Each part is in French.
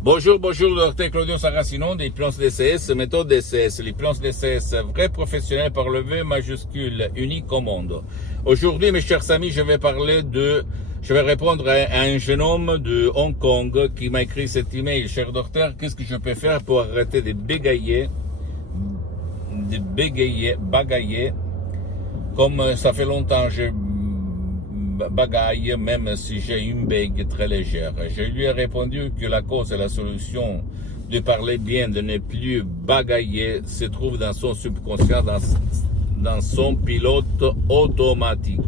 Bonjour, bonjour, docteur Claudio Saracino d'Hypnose DCS, méthode DCS, l'hypnose DCS, vrai professionnel par le V majuscule, unique au monde. Aujourd'hui, mes chers amis, je vais répondre à un jeune homme de Hong Kong qui m'a écrit cet email. Cher docteur, qu'est-ce que je peux faire pour arrêter de bagailler, comme ça fait longtemps que je bagaille, même si j'ai une bague très légère. Je lui ai répondu que la cause et la solution de parler bien, de ne plus bagailler, se trouve dans son subconscient, dans son pilote automatique.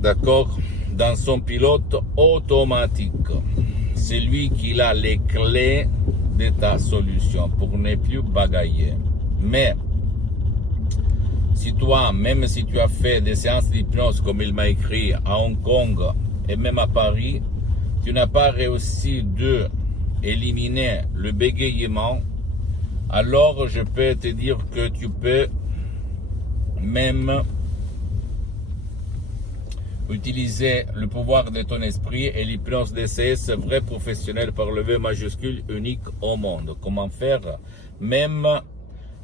D'accord? Dans son pilote automatique. C'est lui qui a les clés de ta solution pour ne plus bagailler. Mais si toi, même si tu as fait des séances d'hypnose comme il m'a écrit à Hong Kong et même à Paris, tu n'as pas réussi de éliminer le bégayement, alors je peux te dire que tu peux même utiliser le pouvoir de ton esprit et l'hypnose DCS vrai professionnel par le V majuscule unique au monde. Comment faire? Même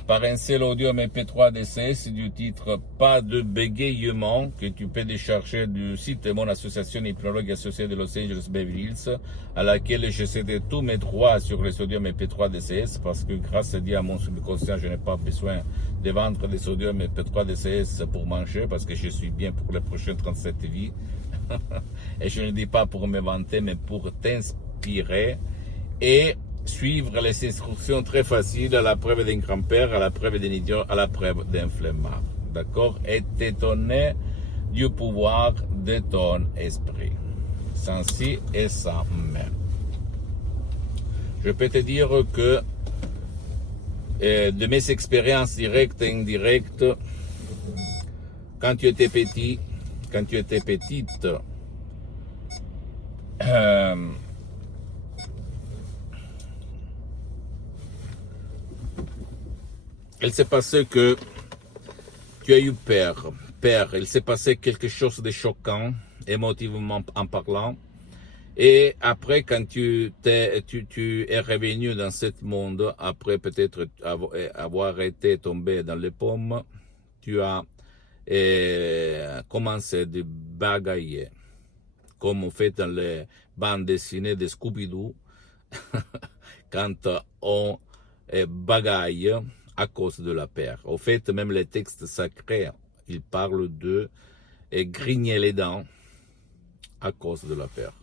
par un seul audio MP3 DCS du titre Pas de bégayement que tu peux décharger du site de mon association hypnologue associée de Los Angeles Beverly Hills, à laquelle j'ai cédé tous mes droits sur les audios MP3 DCS parce que grâce à mon subconscient, je n'ai pas besoin de vendre des audios MP3 DCS pour manger parce que je suis bien pour les prochaines 37 vies. Et je ne dis pas pour me vanter, mais pour t'inspirer et suivre les instructions très faciles à la preuve d'un grand-père, à la preuve d'un idiot, à la preuve d'un flemmard. D'accord? Et t'étonner du pouvoir de ton esprit. Sans si et sans mais. Je peux te dire que de mes expériences directes et indirectes, quand tu étais petite, il s'est passé que tu as eu peur. Il s'est passé quelque chose de choquant, émotivement en parlant. Et après, quand tu es revenu dans ce monde, après peut-être avoir été tombé dans les pommes, tu as commencé de bagailler, comme on fait dans les bandes dessinées de Scooby-Doo, quand on bagaille à cause de la peur. Au fait, même les textes sacrés, ils parlent de grigner les dents à cause de la peur.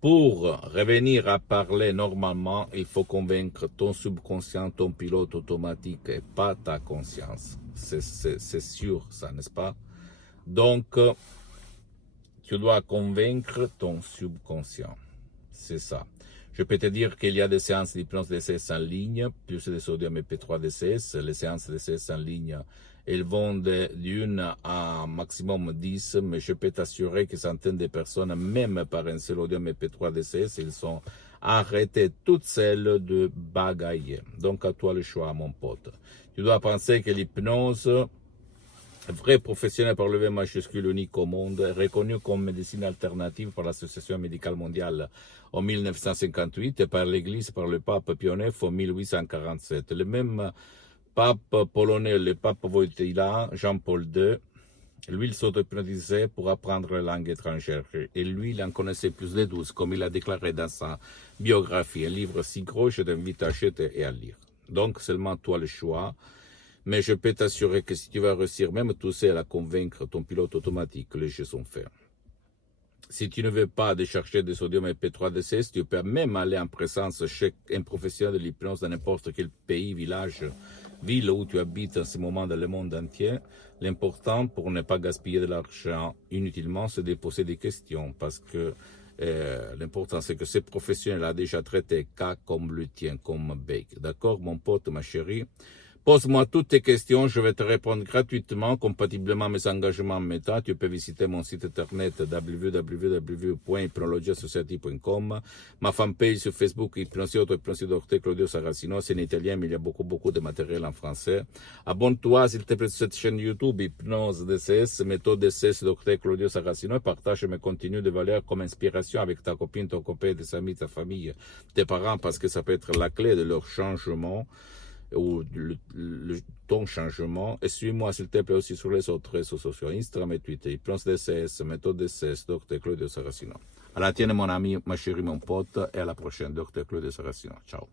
Pour revenir à parler normalement, il faut convaincre ton subconscient, ton pilote automatique et pas ta conscience. C'est sûr, ça, n'est-ce pas? Donc, tu dois convaincre ton subconscient. C'est ça. Je peux te dire qu'il y a des séances d'hypnose DCS en ligne, plus des sodium MP3 DCS. Les séances DCS en ligne, elles vont d'une à maximum 10, mais je peux t'assurer que centaines de personnes, même par un seul sodium MP3 DCS, ils sont arrêtés toutes celles de bagailler. Donc à toi le choix, mon pote. Tu dois penser que l'hypnose, vrai professionnel par le V majuscule unique au monde, reconnu comme médecine alternative par l'Association médicale mondiale en 1958 et par l'Église, par le pape Pie IX en 1847. Le même pape polonais, le pape Wojtyła, Jean-Paul II, lui, il s'auto-hypnotisait pour apprendre les langues étrangères. Et lui, il en connaissait plus de 12, comme il a déclaré dans sa biographie. Un livre si gros, je t'invite à acheter et à lire. Donc, seulement toi le choix. Mais je peux t'assurer que si tu vas réussir même tout seul à convaincre ton pilote automatique, les jeux sont faits. Si tu ne veux pas décharger des sodium MP3 DCS, tu peux même aller en présence chez un professionnel de l'hypnose dans n'importe quel pays, village, ville où tu habites en ce moment dans le monde entier. L'important pour ne pas gaspiller de l'argent inutilement, c'est de poser des questions parce que l'important c'est que ce professionnel a déjà traité cas comme le tien, comme Bake. D'accord, mon pote, ma chérie? Pose-moi toutes tes questions, je vais te répondre gratuitement, compatiblement à mes engagements Meta. Tu peux visiter mon site internet www.hypnologiasociety.com, ma fanpage sur Facebook, Hypnosioto, Dr Claudio Saracino, c'est en italien, mais il y a beaucoup de matériel en français. Abonne-toi, s'il te plaît, sur cette chaîne YouTube, Hypnose DCS, méthode DCS, Dr Claudio Saracino, et partage mes contenus de valeur comme inspiration avec ta copine, ton copain, tes amis, ta famille, tes parents, parce que ça peut être la clé de leur changement, ou ton changement. Et suis-moi s'il te plaît aussi sur les autres réseaux sociaux, Instagram et Twitter, Hypnose DCS, méthode DCS, Dr Claudio Saracino. À la tienne mon ami, ma chérie, mon pote, et à la prochaine, Dr Claudio Saracino. Ciao.